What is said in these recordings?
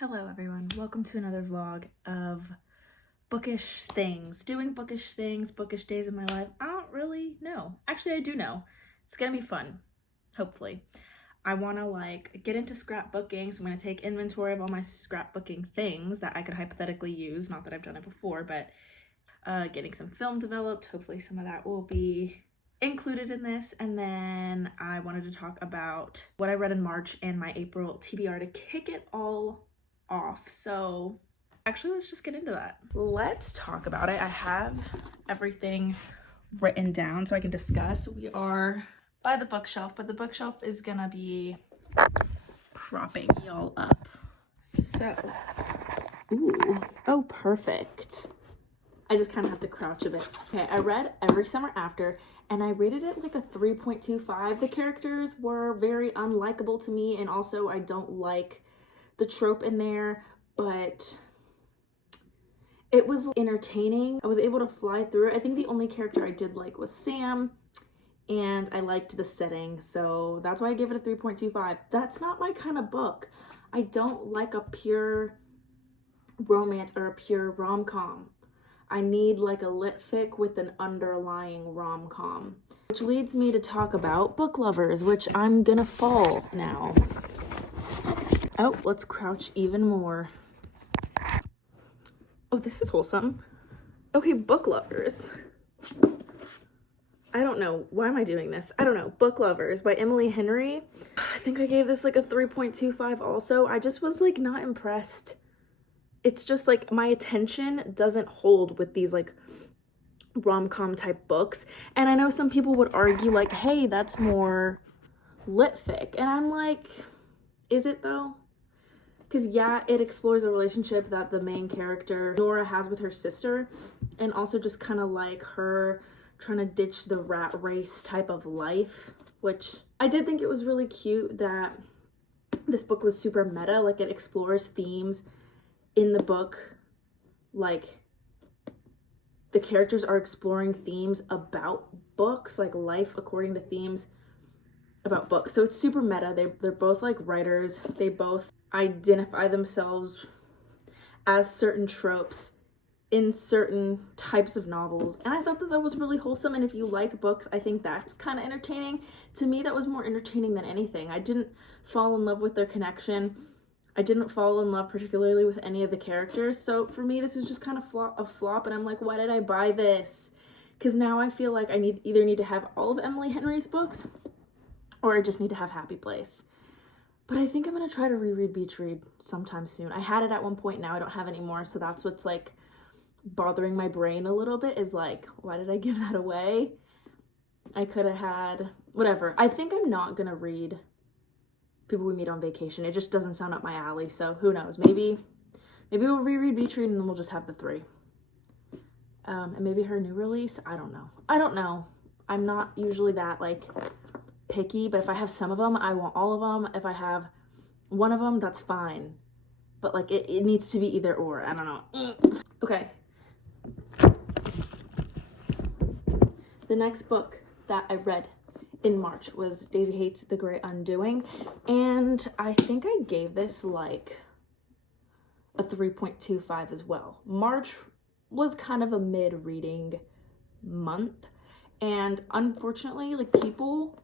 Hello everyone, welcome to another vlog of bookish things. Doing bookish things, bookish days in my life. I don't really know. Actually, I do know. It's gonna be fun, hopefully. I wanna get into scrapbooking, so I'm gonna take inventory of all my scrapbooking things that I could hypothetically use. Not that I've done it before, but getting some film developed. Hopefully some of that will be included in this. And then I wanted to talk about what I read in March and my April TBR to kick it all off. So actually, let's just get into that. Let's talk about it. I have everything written down so I can discuss. We are by the bookshelf, but the bookshelf is gonna be propping y'all up. So, ooh, oh, perfect. I just kind of have to crouch a bit. Okay, I read Every Summer After, and I rated it like a 3.25. The characters were very unlikable to me, and also I don't like the trope in there, but it was entertaining. I was able to fly through it. I think the only character I did like was Sam, and I liked the setting, so that's why I gave it a 3.25. That's not my kind of book. I don't like a pure romance or a pure rom-com. I need like a lit fic with an underlying rom-com. Which leads me to talk about book lovers, which I'm gonna fall now. Oh, let's crouch even more. Oh, this is wholesome. Okay, book lovers. I don't know. Why am I doing this? I don't know. Book Lovers by Emily Henry. I think I gave this like a 3.25 also. I just was like not impressed. It's just like my attention doesn't hold with these like rom-com type books. And I know some people would argue like, hey, that's more lit fic. And I'm like, is it though? Because yeah, it explores a relationship that the main character, Nora, has with her sister. And also just kind of like her trying to ditch the rat race type of life. Which I did think it was really cute that this book was super meta. Like it explores themes in the book, like the characters are exploring themes about books, like life according to themes about books. So it's super meta. They're both like writers. They both identify themselves as certain tropes in certain types of novels. And I thought that that was really wholesome. And if you like books, I think that's kind of entertaining. To me, that was more entertaining than anything. I didn't fall in love with their connection. I didn't fall in love particularly with any of the characters. So for me, this was just kind of a flop. And I'm like, why did I buy this? Because now I feel like I either need to have all of Emily Henry's books or I just need to have Happy Place. But I think I'm going to try to reread Beach Read sometime soon. I had it at one point. Now I don't have it anymore. So that's what's like bothering my brain a little bit, is like, why did I give that away? I could have had whatever. I think I'm not going to read People We Meet on Vacation. It just doesn't sound up my alley, so who knows? Maybe we'll reread Beach Read and then we'll just have the three. And maybe her new release. I don't know. I'm not usually that like picky, but if I have some of them, I want all of them. If I have one of them, that's fine. But like it needs to be either or. I don't know. Okay. The next book that I read in March was Daisy Hates The Great Undoing, and I think I gave this like a 3.25 as well. March was kind of a mid-reading month, and unfortunately, like, people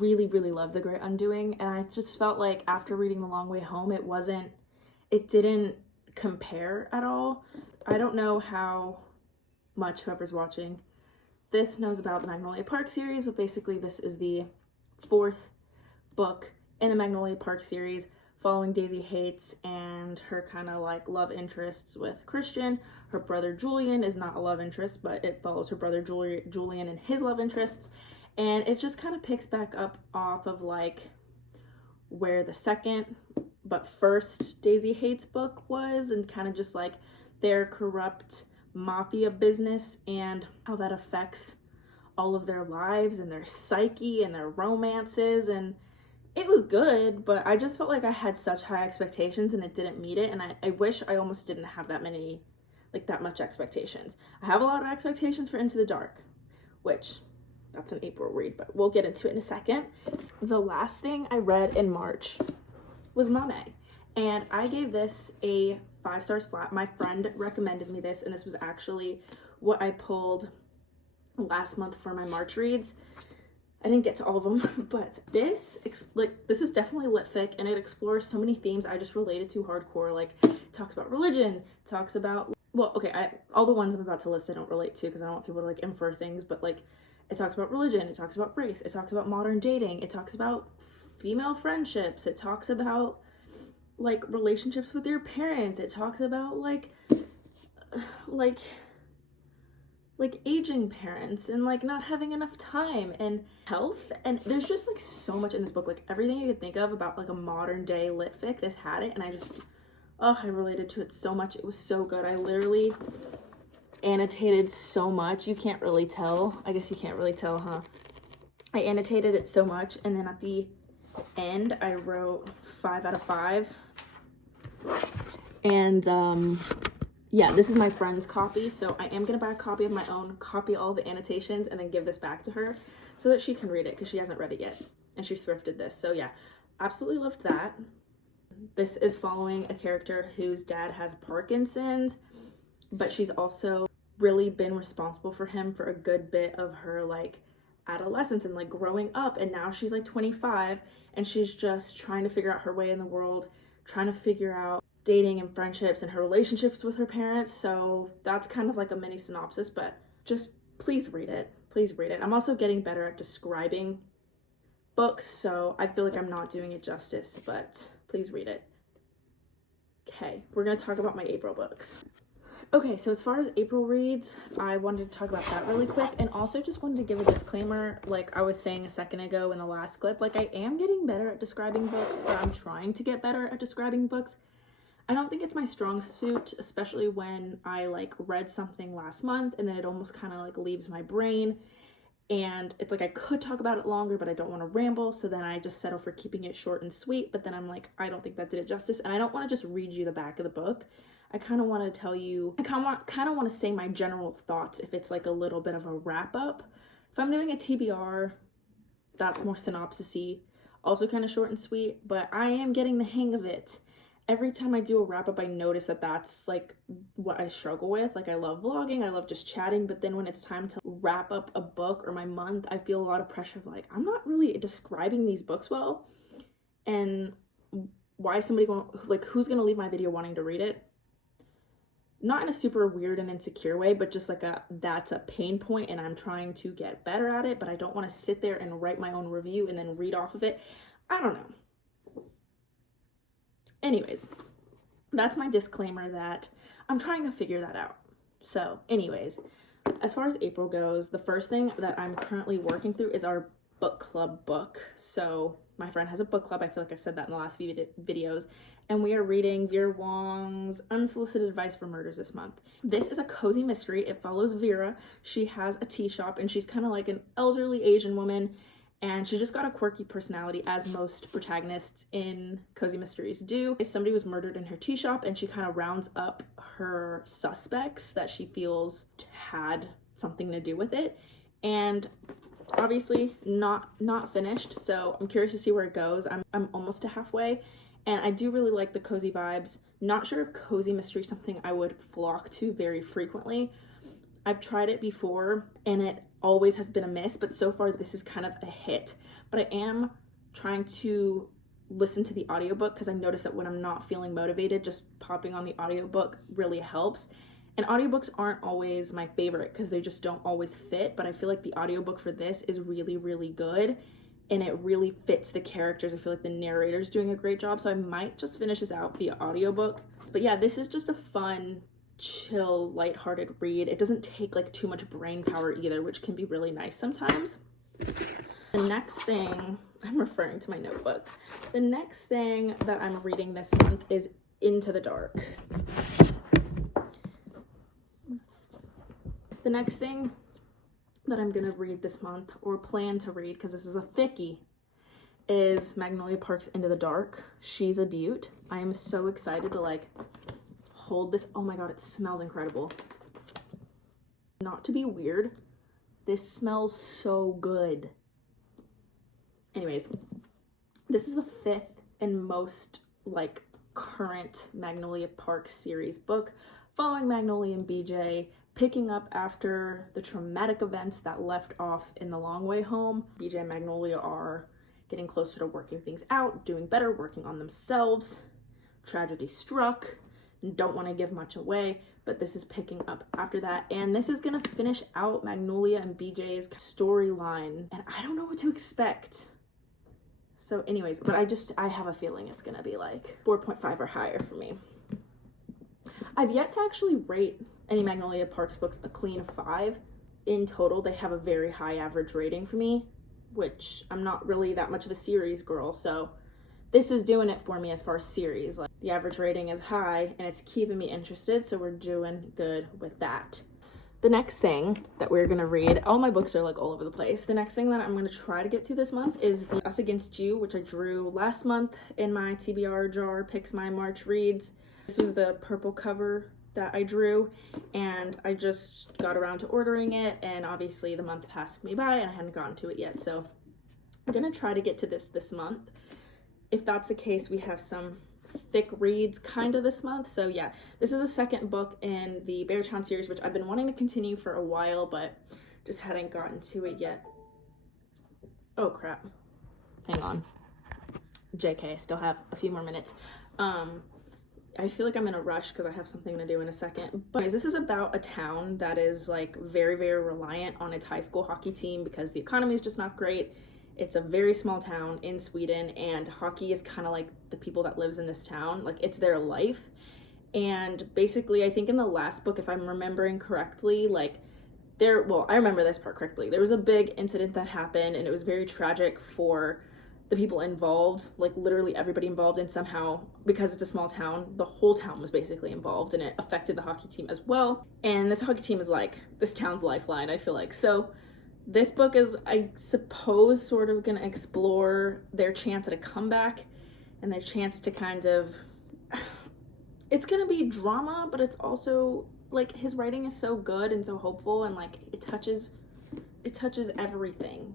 really love The Great Undoing, and I just felt like after reading The Long Way Home, it didn't compare at all. I don't know how much whoever's watching this knows about the Magnolia Park series, but basically this is the fourth book in the Magnolia Park series, following Daisy Hates and her kind of like love interests with Christian. Her brother Julian is not a love interest, but it follows her brother Julian and his love interests. And it just kind of picks back up off of like where the second but first Daisy Hates book was, and kind of just like their corrupt mafia business and how that affects all of their lives and their psyche and their romances. And it was good, but I just felt like I had such high expectations and it didn't meet it. And I wish I almost didn't have that much expectations. I have a lot of expectations for Into the Dark, which that's an April read, but we'll get into it in a second. The last thing I read in March was Mame. And I gave this a 5 stars flat. My friend recommended me this, and this was actually what I pulled last month for my March reads. I didn't get to all of them, but this is definitely lit fic, and it explores so many themes I just related to hardcore. Like, it talks about religion, talks about, well, okay, all the ones I'm about to list I don't relate to because I don't want people to like infer things, but like, it talks about religion, it talks about race, it talks about modern dating, it talks about female friendships, it talks about like relationships with your parents, it talks about like aging parents and like not having enough time and health, and there's just like so much in this book, like everything you could think of about like a modern day lit fic, this had it, and I related to it so much. It was so good. I literally annotated so much. You can't really tell. I guess you can't really tell, huh? I annotated it so much, and then at the end I wrote 5 out of 5. And yeah, this is my friend's copy, so I am gonna buy a copy of my own, copy all the annotations, and then give this back to her so that she can read it, because she hasn't read it yet, and she thrifted this. So yeah, absolutely loved that. This is following a character whose dad has Parkinson's, but she's also really been responsible for him for a good bit of her like adolescence and like growing up, and now she's like 25 and she's just trying to figure out her way in the world, trying to figure out dating and friendships and her relationships with her parents. So that's kind of like a mini synopsis, but just please read it. Please read it. I'm also getting better at describing books, so I feel like I'm not doing it justice, but please read it. Okay, we're gonna talk about my April books. Okay, so as far as April reads, I wanted to talk about that really quick, and also just wanted to give a disclaimer, like I was saying a second ago in the last clip, like I am getting better at describing books, or I'm trying to get better at describing books. I don't think it's my strong suit, especially when I like read something last month and then it almost kind of like leaves my brain, and it's like I could talk about it longer, but I don't want to ramble, so then I just settle for keeping it short and sweet, but then I'm like, I don't think that did it justice, and I don't want to just read you the back of the book. I kind of want to tell you, I kind of want to say my general thoughts if it's like a little bit of a wrap up. If I'm doing a TBR, that's more synopsis-y, also kind of short and sweet, but I am getting the hang of it. Every time I do a wrap up, I notice that that's like what I struggle with. Like I love vlogging, I love just chatting, but then when it's time to wrap up a book or my month, I feel a lot of pressure of like, I'm not really describing these books well. And why is somebody going, like, who's going to leave my video wanting to read it? Not in a super weird and insecure way, but just like that's a pain point and I'm trying to get better at it, but I don't want to sit there and write my own review and then read off of it. I don't know. Anyways, that's my disclaimer that I'm trying to figure that out. So anyways, as far as April goes, the first thing that I'm currently working through is our book club book. So my friend has a book club. I feel like I've said that in the last few videos. And we are reading Vera Wong's Unsolicited Advice for Murders this month. This is a cozy mystery. It follows Vera. She has a tea shop and she's kind of like an elderly Asian woman. And she just got a quirky personality, as most protagonists in cozy mysteries do. Somebody was murdered in her tea shop and she kind of rounds up her suspects that she feels had something to do with it. And obviously not finished, so I'm curious to see where it goes. I'm almost to halfway, and I do really like the cozy vibes. Not sure if cozy mystery is something I would flock to very frequently. I've tried it before and it always has been a miss, but so far this is kind of a hit. But I am trying to listen to the audiobook because I noticed that when I'm not feeling motivated, just popping on the audiobook really helps. And audiobooks aren't always my favorite because they just don't always fit, but I feel like the audiobook for this is really, really good and it really fits the characters. I feel like the narrator's doing a great job, so I might just finish this out via audiobook. But yeah, this is just a fun, chill, lighthearted read. It doesn't take like too much brain power either, which can be really nice sometimes. The next thing, I'm referring to my notebook. The next thing that I'm reading this month is Into the Dark. The next thing that I'm gonna read this month, or plan to read, because this is a thickie, is Magnolia Park's Into the Dark. She's a beaut. I am so excited to like hold this. Oh my god, it smells incredible. Not to be weird, this smells so good. Anyways, this is the 5th and most like current Magnolia Park series book, following Magnolia and BJ, picking up after the traumatic events that left off in The Long Way Home. BJ and Magnolia are getting closer to working things out, doing better, working on themselves. Tragedy struck, and don't want to give much away, but this is picking up after that, and this is gonna finish out Magnolia and BJ's storyline, and I don't know what to expect. So anyways, but I have a feeling it's gonna be like 4.5 or higher for me. I've yet to actually rate any Magnolia Parks books a clean 5. In total, they have a very high average rating for me, which I'm not really that much of a series girl, so this is doing it for me as far as series. Like, the average rating is high and it's keeping me interested, so we're doing good with that. The next thing that we're gonna read, all my books are like all over the place. The next thing that I'm gonna try to get to this month is the Us Against You, which I drew last month in my TBR jar, Picks My March Reads. This was the purple cover that I drew, and I just got around to ordering it, and obviously the month passed me by and I hadn't gotten to it yet, so I'm gonna try to get to this month. If that's the case, we have some thick reads kind of this month. So yeah, this is the second book in the Beartown series, which I've been wanting to continue for a while, but just hadn't gotten to it yet. Oh crap, hang on. JK, I still have a few more minutes. I feel like I'm in a rush because I have something to do in a second. But anyways, this is about a town that is like very, very reliant on its high school hockey team because the economy is just not great. It's a very small town in Sweden, and hockey is kind of like the people that lives in this town. Like, it's their life. And basically, I think in the last book, if I'm remembering correctly, like I remember this part correctly. There was a big incident that happened, and it was very tragic for the people involved, like literally everybody involved, and somehow, because it's a small town, the whole town was basically involved, and it affected the hockey team as well. And this hockey team is like this town's lifeline, I feel like. So this book is, I suppose, sort of gonna explore their chance at a comeback and their chance to kind of, it's gonna be drama, but it's also like his writing is so good and so hopeful, and like it touches everything.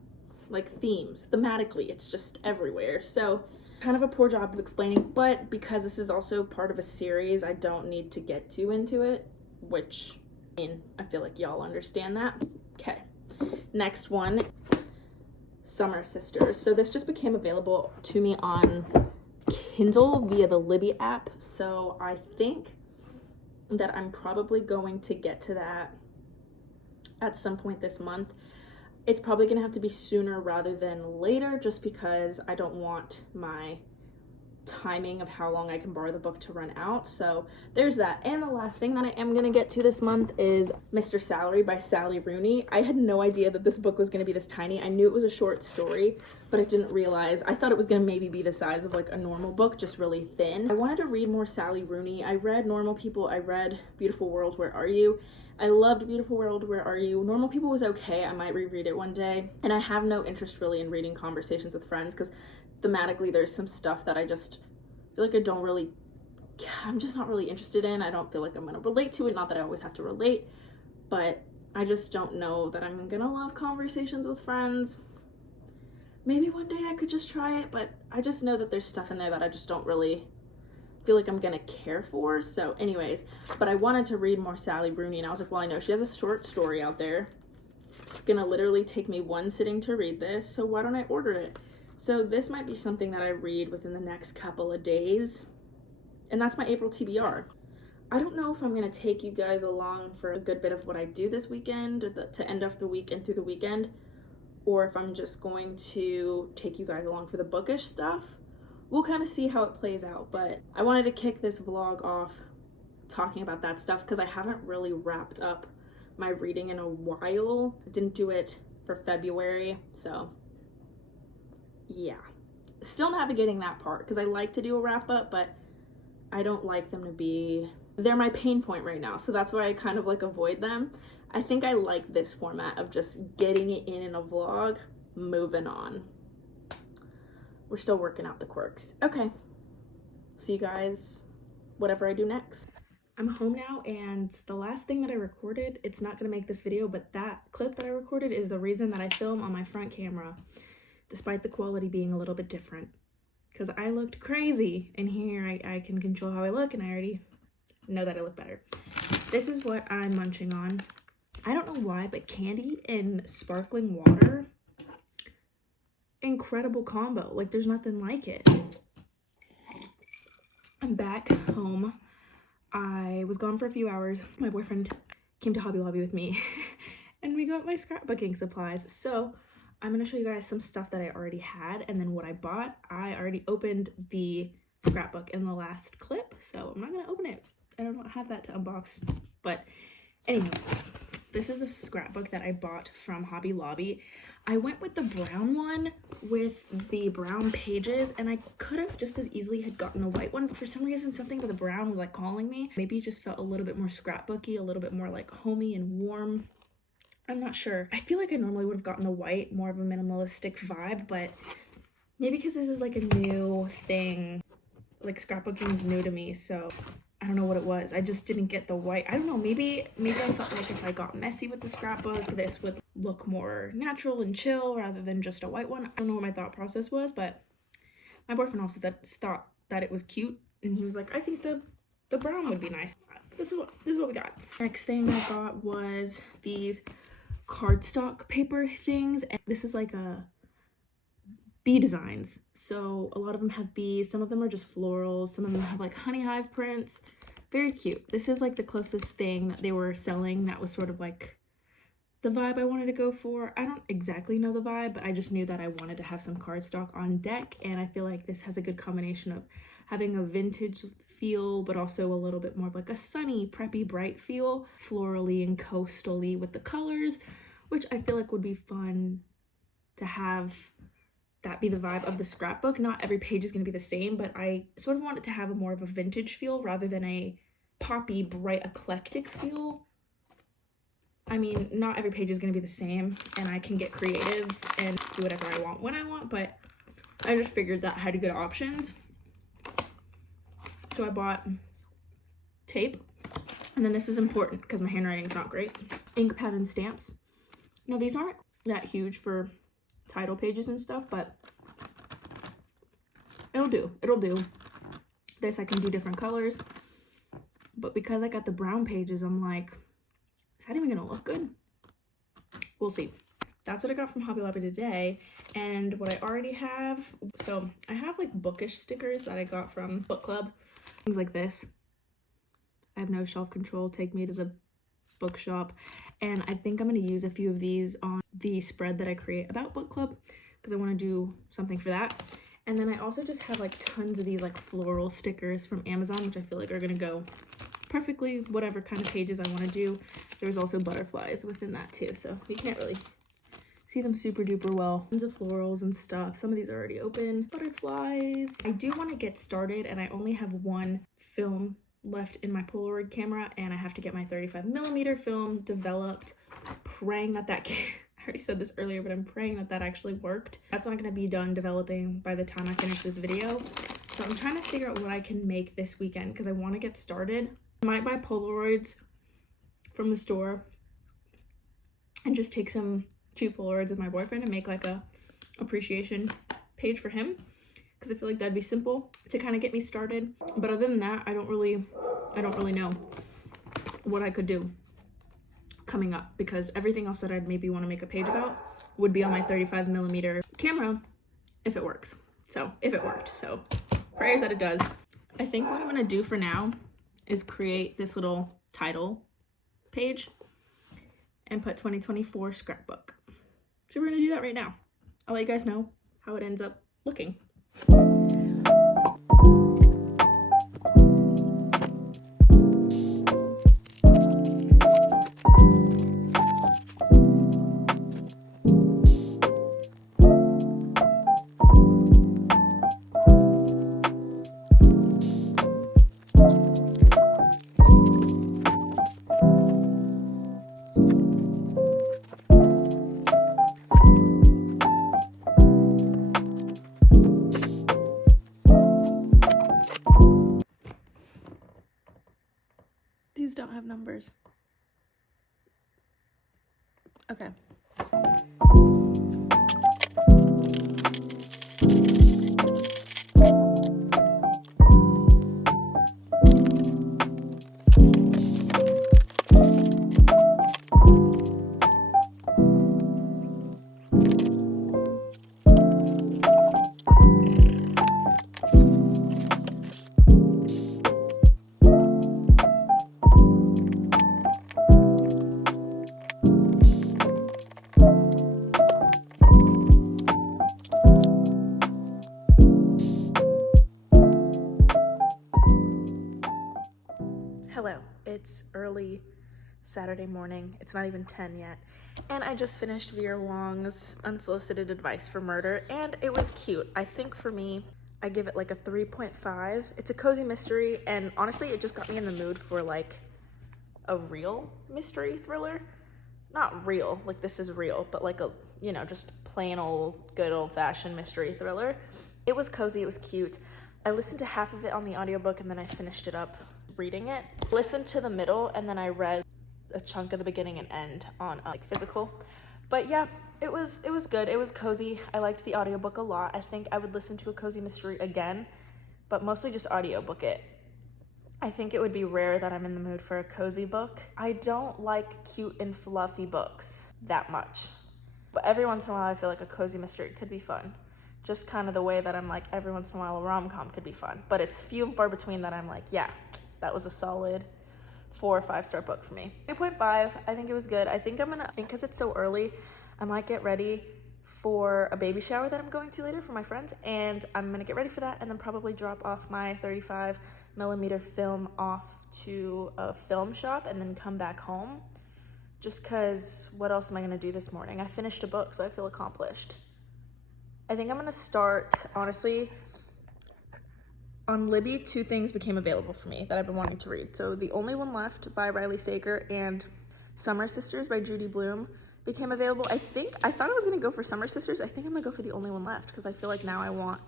Like themes, thematically, it's just everywhere. So kind of a poor job of explaining, but because this is also part of a series, I don't need to get too into it, which, I mean, I feel like y'all understand that. Okay, next one, Summer Sisters. So this just became available to me on Kindle via the Libby app, so I think that I'm probably going to get to that at some point this month. It's probably gonna have to be sooner rather than later, just because I don't want my timing of how long I can borrow the book to run out. So there's that. And the last thing that I am gonna get to this month is Mr. Salary by Sally Rooney. I had no idea that this book was gonna be this tiny. I knew it was a short story, but I didn't realize. I thought it was gonna maybe be the size of like a normal book, just really thin. I wanted to read more Sally Rooney. I read Normal People, I read Beautiful World, Where Are You? I loved Beautiful World, Where Are You? Normal People was okay. I might reread it one day. And I have no interest really in reading Conversations with Friends because thematically there's some stuff that I just feel like I'm just not really interested in. I don't feel like I'm going to relate to it. Not that I always have to relate, but I just don't know that I'm going to love Conversations with Friends. Maybe one day I could just try it, but I just know that there's stuff in there that I just don't really feel like I'm gonna care for. So anyways, but I wanted to read more Sally Rooney, and I was like, well, I know she has a short story out there. It's gonna literally take me one sitting to read this, so why don't I order it? So this might be something that I read within the next couple of days, and that's my April TBR. I don't know if I'm gonna take you guys along for a good bit of what I do this weekend to end off the week and through the weekend, or if I'm just going to take you guys along for the bookish stuff. We'll kind of see how it plays out, but I wanted to kick this vlog off talking about that stuff because I haven't really wrapped up my reading in a while. I didn't do it for February, so yeah. Still navigating that part because I like to do a wrap up, but I don't like them to be, they're my pain point right now, so that's why I kind of like avoid them. I think I like this format of just getting it in a vlog, moving on. We're still working out the quirks. Okay, see you guys whatever I do next. I'm home now, and the last thing that I recorded, it's not gonna make this video, but that clip that I recorded is the reason that I film on my front camera, despite the quality being a little bit different. because I looked crazy. And here I can control how I look, and I already know that I look better. This is what I'm munching on. I don't know why, but candy and sparkling water, incredible combo. Like, there's nothing like it. I'm back home. I was gone for a few hours. My boyfriend came to Hobby Lobby with me and we got my scrapbooking supplies. So I'm gonna show you guys some stuff that I already had and then what I bought. I already opened the scrapbook in the last clip, so I'm not gonna open it. I don't have that to unbox. But anyway, this is the scrapbook that I bought from Hobby Lobby. I went with the brown one with the brown pages, and I could have just as easily had gotten the white one, but for some reason something with the brown was like calling me. Maybe it just felt a little bit more scrapbooky, a little bit more like homey and warm. I'm not sure. I feel like I normally would have gotten the white, more of a minimalistic vibe, but maybe because this is like a new thing, like scrapbooking is new to me, so I don't know what it was. I just didn't get the white. I don't know, maybe I felt like if I got messy with the scrapbook, this would look more natural and chill rather than just a white one. I don't know what my thought process was, but my boyfriend also thought that it was cute, and he was like, I think the brown would be nice. This is what we got. Next thing I got was these cardstock paper things, and this is like a bee designs. So a lot of them have bees, some of them are just florals, some of them have like honey hive prints. Very cute. This is like the closest thing that they were selling that was sort of like the vibe I wanted to go for. I don't exactly know the vibe, but I just knew that I wanted to have some cardstock on deck, and I feel like this has a good combination of having a vintage feel but also a little bit more of like a sunny, preppy, bright feel, florally and coastally with the colors, which I feel like would be fun to have that be the vibe of the scrapbook. Not every page is going to be the same, but I sort of want it to have a more of a vintage feel rather than a poppy, bright, eclectic feel. I mean, not every page is going to be the same, and I can get creative and do whatever I want when I want, but I just figured that I had good options. So I bought tape, and then this is important because my handwriting is not great. Ink pad and stamps. Now, these aren't that huge for title pages and stuff, but it'll do. This I can do different colors, but because I got the brown pages, I'm like, is that even gonna look good? We'll see. That's what I got from Hobby Lobby today, and what I already have. So I have like bookish stickers that I got from book club, things like this. I have no shelf control, take me to the bookshop, and I think I'm going to use a few of these on the spread that I create about book club because I want to do something for that. And then I also just have like tons of these like floral stickers from Amazon, which I feel like are going to go perfectly whatever kind of pages I want to do. There's also butterflies within that too, so you can't really see them super duper well. Tons of florals and stuff. Some of these are already open. Butterflies. I do want to get started, and I only have one film left in my Polaroid camera, and I have to get my 35mm film developed. Praying that I already said this earlier, but I'm praying that actually worked. That's not going to be done developing by the time I finish this video, so I'm trying to figure out what I can make this weekend because I want to get started. I might buy Polaroids from the store and just take some cute Polaroids of my boyfriend and make like a appreciation page for him, because I feel like that'd be simple to kind of get me started. But other than that, I don't really know what I could do coming up, because everything else that I'd maybe want to make a page about would be on my 35mm camera if it works. So if it worked, so prayers that it does. I think what I'm gonna do for now is create this little title page and put 2024 scrapbook. So we're gonna do that right now. I'll let you guys know how it ends up looking. These don't have numbers. Okay. Hello, it's early Saturday morning. It's not even 10 yet. And I just finished Vera Wong's Unsolicited Advice for Murder, and it was cute. I think for me, I give it like a 3.5. It's a cozy mystery, and honestly, it just got me in the mood for like a real mystery thriller. Not real, like this is real, but like a, you know, just plain old, good old-fashioned mystery thriller. It was cozy, it was cute. I listened to half of it on the audiobook and then I finished it up reading it. Listened to the middle and then I read a chunk of the beginning and end on like physical. But yeah, it was good. It was cozy. I liked the audiobook a lot. I think I would listen to a cozy mystery again, but mostly just audiobook it. I think it would be rare that I'm in the mood for a cozy book. I don't like cute and fluffy books that much, but every once in a while I feel like a cozy mystery could be fun. Just kind of the way that I'm like, every once in a while a rom-com could be fun, but it's few and far between that I'm like, yeah, that was a solid 4 or 5 star book for me. 3.5, I think it was good. I think because it's so early, I might get ready for a baby shower that I'm going to later for my friends, and I'm gonna get ready for that and then probably drop off my 35mm film off to a film shop and then come back home. Just cause what else am I gonna do this morning? I finished a book, so I feel accomplished. I think I'm gonna start, honestly, on Libby, 2 things became available for me that I've been wanting to read. So The Only One Left by Riley Sager and Summer Sisters by Judy Blume became available. I thought I was gonna go for Summer Sisters. I think I'm gonna go for The Only One Left because I feel like now I want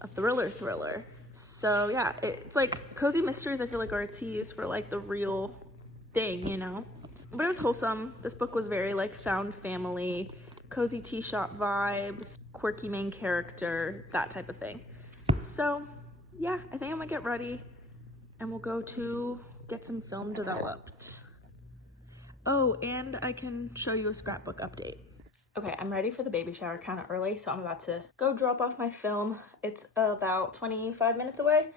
a thriller. So yeah, it's like cozy mysteries I feel like are a tease for like the real thing, you know? But it was wholesome. This book was very like found family, cozy tea shop vibes, quirky main character, that type of thing. So yeah, I think I'm gonna get ready and we'll go to get some film developed. Oh, and I can show you a scrapbook update. Okay, I'm ready for the baby shower kind of early, so I'm about to go drop off my film. It's about 25 minutes away,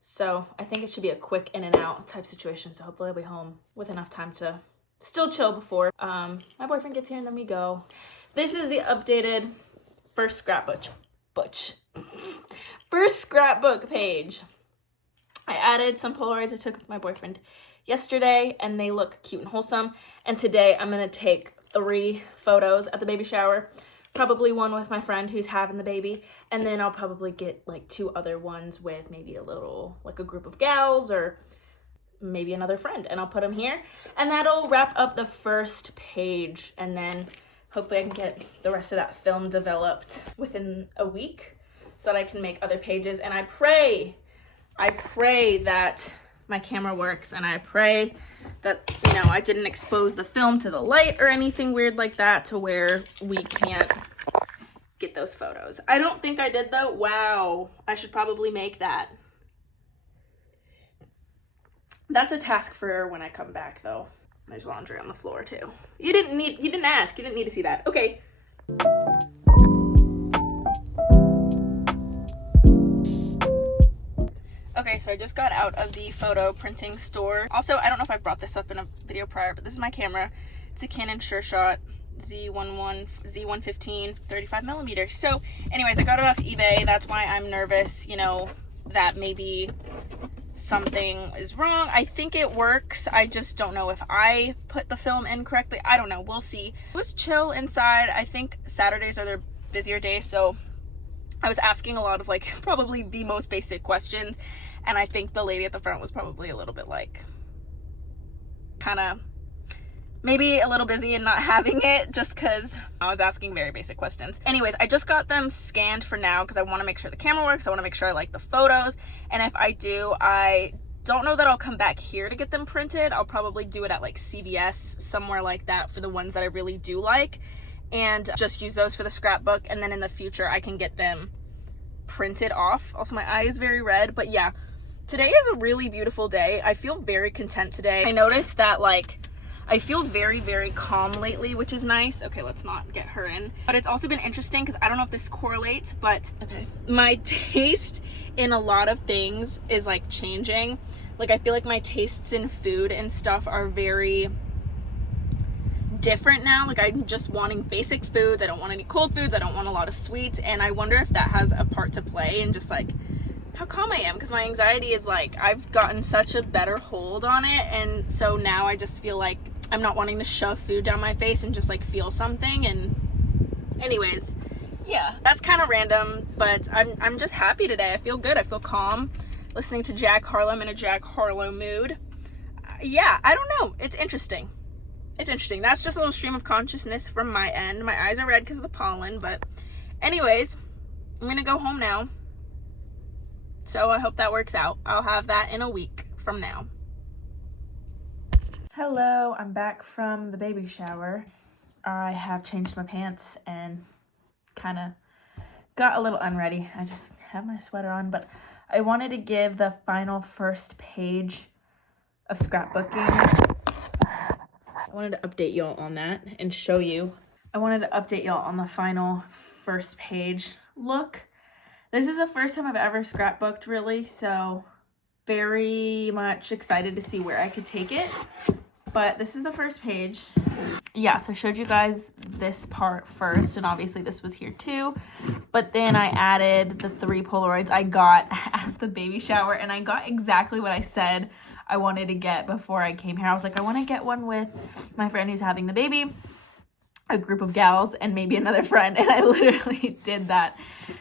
so I think it should be a quick in and out type situation, so hopefully I'll be home with enough time to still chill before my boyfriend gets here and then we go. This is the updated first scrapbook page. I added some Polaroids I took with my boyfriend yesterday and they look cute and wholesome. And today I'm gonna take 3 photos at the baby shower, probably one with my friend who's having the baby, and then I'll probably get like 2 other ones with maybe a little, like a group of gals or maybe another friend, and I'll put them here. And that'll wrap up the first page, and then hopefully I can get the rest of that film developed within a week so that I can make other pages. And I pray that my camera works, and I pray that, you know, I didn't expose the film to the light or anything weird like that to where we can't get those photos. I don't think I did though. Wow, I should probably make that. That's a task for when I come back though. There's laundry on the floor too. You didn't ask. You didn't need to see that. Okay. Okay, so I just got out of the photo printing store. Also, I don't know if I brought this up in a video prior, but this is my camera. It's a Canon SureShot Z115 35mm. So anyways, I got it off eBay. That's why I'm nervous, you know, that maybe something is wrong. I think it works. I just don't know if I put the film in correctly. I don't know. We'll see. It was chill inside. I think Saturdays are their busier days, so I was asking a lot of like probably the most basic questions, and I think the lady at the front was probably a little bit like kind of maybe a little busy and not having it just because I was asking very basic questions. Anyways, I just got them scanned for now because I want to make sure the camera works. I want to make sure I like the photos, and if I do, I don't know that I'll come back here to get them printed. I'll probably do it at like CVS, somewhere like that, for the ones that I really do like, and just use those for the scrapbook, and then in the future I can get them printed off. Also, my eye is very red, but yeah, today is a really beautiful day. I feel very content today. I noticed that like I feel very, very calm lately, which is nice. Okay, let's not get her in. But it's also been interesting because I don't know if this correlates, but okay, my taste in a lot of things is like changing. Like I feel like my tastes in food and stuff are very different now. Like I'm just wanting basic foods. I don't want any cold foods. I don't want a lot of sweets. And I wonder if that has a part to play in just like how calm I am, because my anxiety is like, I've gotten such a better hold on it, and so now I just feel like I'm not wanting to shove food down my face and just like feel something. And anyways, yeah, that's kind of random, but I'm just happy today. I feel good. I feel calm listening to Jack Harlow. I'm in a Jack Harlow mood. Yeah, I don't know. It's interesting. It's interesting. That's just a little stream of consciousness from my end. My eyes are red because of the pollen, but anyways, I'm gonna go home now. So I hope that works out. I'll have that in a week from now. Hello, I'm back from the baby shower. I have changed my pants and kind of got a little unready. I just have my sweater on, but I wanted to give the final first page of scrapbooking. I wanted to update y'all on that and show you. I wanted to update y'all on the final first page look. This is the first time I've ever scrapbooked, really, so very much excited to see where I could take it. But this is the first page. Yeah, so I showed you guys this part first, and obviously this was here too. But then I added the 3 Polaroids I got at the baby shower, and I got exactly what I said I wanted to get before I came here. I was like, I want to get one with my friend who's having the baby, a group of gals, and maybe another friend, and I literally did that.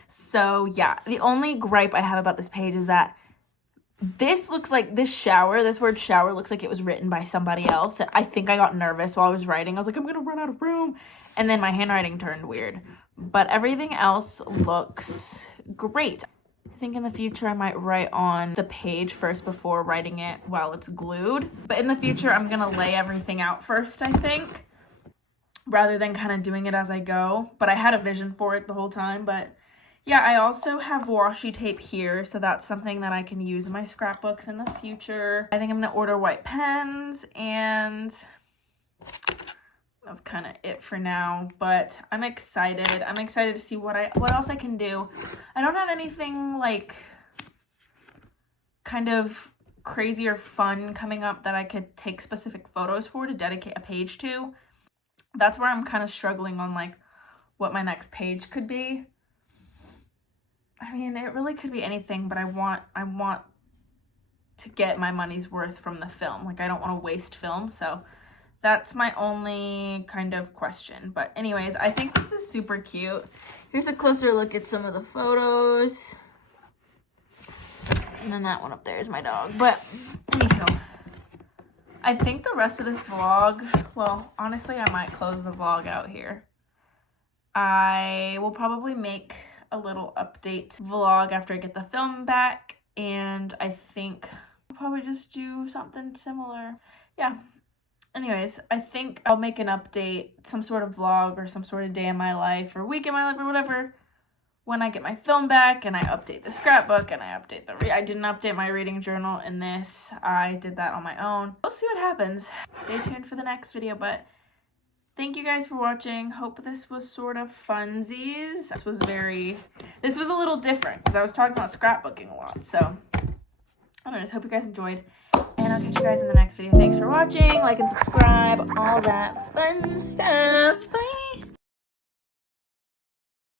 So yeah, the only gripe I have about this page is that this looks like this word shower looks like it was written by somebody else. I think I got nervous while I was writing. I was like, I'm gonna run out of room, and then my handwriting turned weird, but everything else looks great. I think in the future I might write on the page first before writing it while it's glued, but in the future I'm gonna lay everything out first, I think, rather than kind of doing it as I go. But I had a vision for it the whole time. But yeah, I also have washi tape here, so that's something that I can use in my scrapbooks in the future. I think I'm gonna order white pens, and that's kind of it for now. But I'm excited. I'm excited to see what else I can do. I don't have anything like kind of crazy or fun coming up that I could take specific photos for to dedicate a page to. That's where I'm kind of struggling on like what my next page could be. I mean, it really could be anything, but I want to get my money's worth from the film. Like, I don't want to waste film, so that's my only kind of question. But anyways, I think this is super cute. Here's a closer look at some of the photos. And then that one up there is my dog. But anywho, I think the rest of this vlog, well, honestly, I might close the vlog out here. I will probably make a little update vlog after I get the film back, and I think I'll probably just do something similar. Yeah. Anyways, I think I'll make an update, some sort of vlog or some sort of day in my life or week in my life or whatever, when I get my film back and I update the scrapbook and I update I didn't update my reading journal in this. I did that on my own. We'll see what happens. Stay tuned for the next video, but thank you guys for watching. Hope this was sort of funsies. This was a little different because I was talking about scrapbooking a lot. So I don't know, just hope you guys enjoyed, and I'll catch you guys in the next video. Thanks for watching. Like and subscribe, all that fun stuff. Bye.